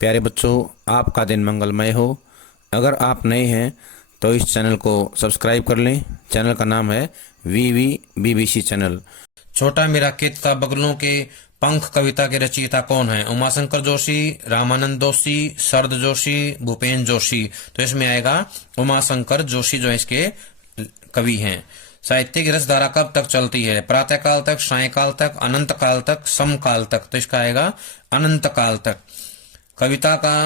प्यारे बच्चों, आपका दिन मंगलमय हो। अगर आप नए हैं तो इस चैनल को सब्सक्राइब कर लें। चैनल का नाम है वीवी बीबीसी चैनल। छोटा मेरा खेत का बगलों के पंख कविता के रचयिता कौन है? उमाशंकर जोशी, रामानंद जोशी, शरद जोशी, भूपेन जोशी। तो इसमें आएगा उमाशंकर जोशी जो इसके कवि हैं। साहित्य की रसधारा कब तक चलती है? प्रातः काल तक, सायकाल तक, अनंत काल तक, समकाल तक। तो इसका आएगा अनंत काल तक। कविता का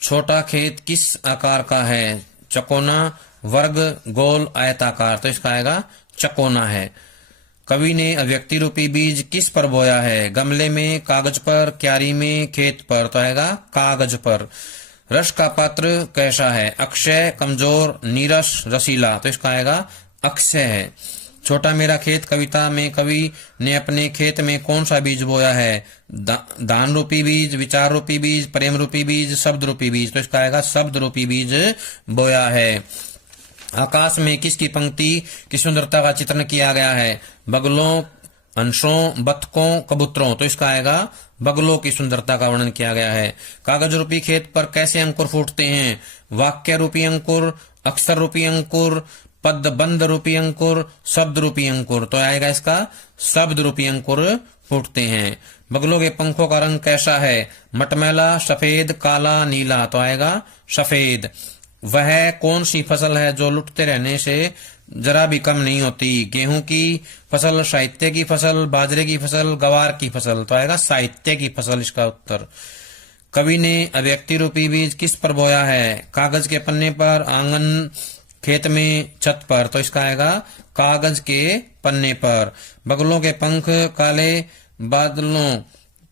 छोटा खेत किस आकार का है? चकोना, वर्ग, गोल, आयताकार। तो इसका आएगा चकोना है। कवि ने अभिव्यक्ति रूपी बीज किस पर बोया है? गमले में, कागज पर, क्यारी में, खेत पर। तो आएगा कागज पर। रस का पात्र कैसा है? अक्षय, कमजोर, नीरस, रसीला। तो इसका आएगा अक्षय है। छोटा मेरा खेत कविता में कवि ने अपने खेत में कौन सा बीज बोया है? दान रूपी बीज, विचार रूपी बीज, प्रेम रूपी बीज, शब्द रूपी बीज। तो इसका आएगा शब्द रूपी बीज बोया है। आकाश में किसकी पंक्ति की सुंदरता का चित्रण किया गया है? बगलों, हंसों, बतखों, कबूतरों। तो इसका आएगा बगलों की सुंदरता का वर्णन किया गया है। कागज रूपी खेत पर कैसे अंकुर फूटते हैं? वाक्य रूपी अंकुर, अक्षर रूपी अंकुर, पदबंध रूपी अंकुर, शब्द रूपी अंकुर। तो आएगा इसका शब्द रूपी अंकुर फूटते हैं। बगलों के पंखों का रंग कैसा है? मटमैला, सफेद, काला, नीला। तो आएगा सफेद। वह कौन सी फसल है जो लुटते रहने से जरा भी कम नहीं होती? गेहूं की फसल, साहित्य की फसल, बाजरे की फसल, गवार की फसल। तो आएगा साहित्य की फसल इसका उत्तर। कवि ने अभिव्यक्ति रूपी बीज किस पर बोया है? कागज के पन्ने पर, आंगन, खेत में, छत पर। तो इसका आएगा कागज के पन्ने पर। बगलों के पंख काले बादलों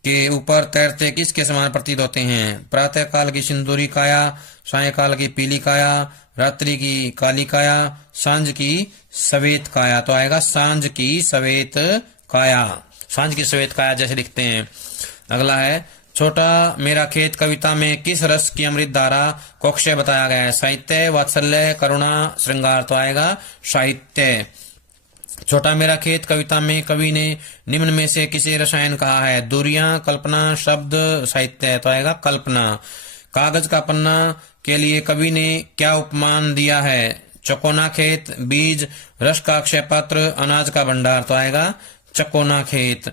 के ऊपर तैरते किसके समान प्रतीत होते हैं? प्रातः काल की सिंदूरी काया, सायकाल की पीली काया, रात्रि की काली काया, सांझ की सवेत काया। तो आएगा सांझ की सवेत काया। सांझ की सवेत काया जैसे लिखते हैं। अगला है छोटा मेरा खेत कविता में किस रस की अमृत धारा को अक्षय बताया गया है? साहित्य, वात्सल्य, करुणा, श्रृंगार। तो आएगा साहित्य। छोटा मेरा खेत कविता में कवि ने निम्न में से किसे रसायन कहा है? दूरियां, कल्पना, शब्द, साहित्य। तो आएगा कल्पना। कागज का पन्ना के लिए कवि ने क्या उपमान दिया है? चकोना खेत, बीज, रस का अक्षय पात्र, अनाज का भंडार। तो आएगा चकोना खेत।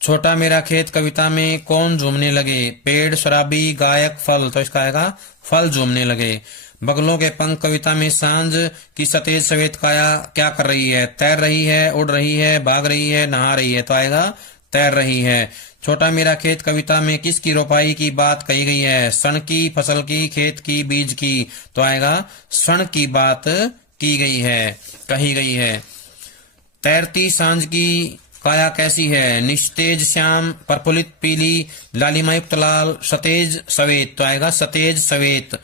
छोटा मेरा खेत कविता में कौन झूमने लगे? पेड़, शराबी, गायक, फल। तो इसका आएगा फल झूमने लगे। बगलों के पंख कविता में सांझ की सतेज सवेत काया क्या कर रही है? तैर रही है, उड़ रही है, भाग रही है, नहा रही है। तो आएगा तैर रही है। छोटा मेरा खेत कविता में किसकी रोपाई की बात कही गई है? सन की, फसल की, खेत की, बीज की। तो आएगा सन की बात की गई है, कही गई है। तैरती सांझ की काया कैसी है? निस्तेज श्याम, प्रफुल्लित पीली, लालिमायुक्त लाल, सतेज सवेत। तो आएगा सतेज सवेत।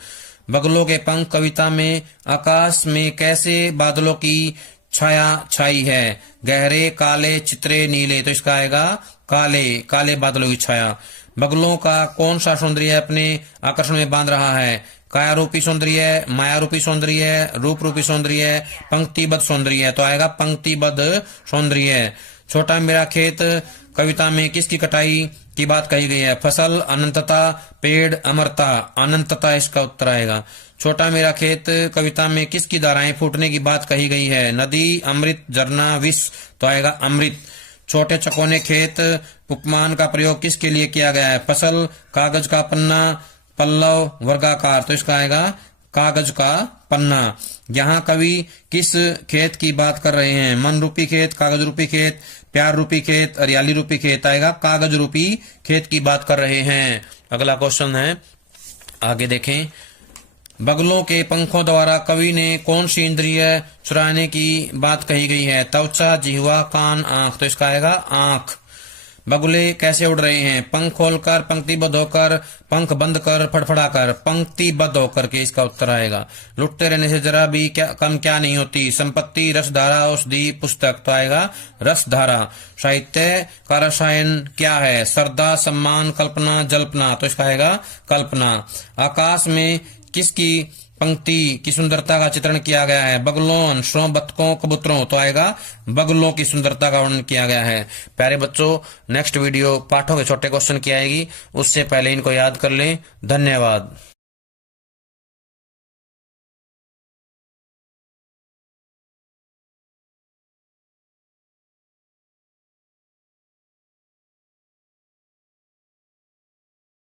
बगलों के पंख कविता में आकाश में कैसे बादलों की छाया छाई है? गहरे, काले, चित्रे, नीले। तो इसका आएगा काले, काले बादलों की छाया। बगलों का कौन सा सौंदर्य अपने आकर्षण में बांध रहा है? काया रूपी सौंदर्य, माया रूपी सौंदर्य, रूप रूपी सौंदर्य, पंक्तिबद्ध सौंदर्य। तो आएगा पंक्तिबद्ध सौंदर्य। छोटा मेरा खेत कविता में किसकी कटाई की बात कही गई है? फसल, अनंतता, पेड़, अमरता। अनंतता इसका उत्तर आएगा। छोटा मेरा खेत कविता में किसकी धाराएं फूटने की बात कही गई है? नदी, अमृत, झरना, विष। तो आएगा अमृत। छोटे चकोने खेत उपमान का प्रयोग किसके लिए किया गया है? फसल, कागज का पन्ना, पल्लव, वर्गाकार। तो इसका आएगा कागज का पन्ना। यहाँ कवि किस खेत की बात कर रहे हैं? मन रूपी खेत, कागज रूपी खेत, प्यार रूपी खेत, हरियाली रूपी खेत। आएगा कागज रूपी खेत की बात कर रहे हैं। अगला क्वेश्चन है, आगे देखें। बगलों के पंखों द्वारा कवि ने कौन सी इंद्रिय चुराने की बात कही गई है? त्वचा, जिह्वा, कान, आंख। तो इसका आएगा आंख। बगुले कैसे उड़ रहे हैं? पंख खोलकर, पंक्तिबद्ध होकर, पंख बंद कर, फड़फड़ाकर। पंक्तिबद्ध होकर के इसका उत्तर आएगा। लुटते रहने से जरा भी कम क्या नहीं होती? संपत्ति, रसधारा, औषधि, पुस्तक। तो आएगा रसधारा। साहित्य का रसायन क्या है? श्रद्धा, सम्मान, कल्पना, जल्पना। तो इसका आएगा कल्पना। आकाश में किसकी पंक्ति की सुंदरता का चित्रण किया गया है? बगलों, हंसों, बतकों, कबूतरों। तो आएगा बगलों की सुंदरता का वर्णन किया गया है। प्यारे बच्चों, नेक्स्ट वीडियो पाठों के छोटे क्वेश्चन की आएगी, उससे पहले इनको याद कर लें। धन्यवाद।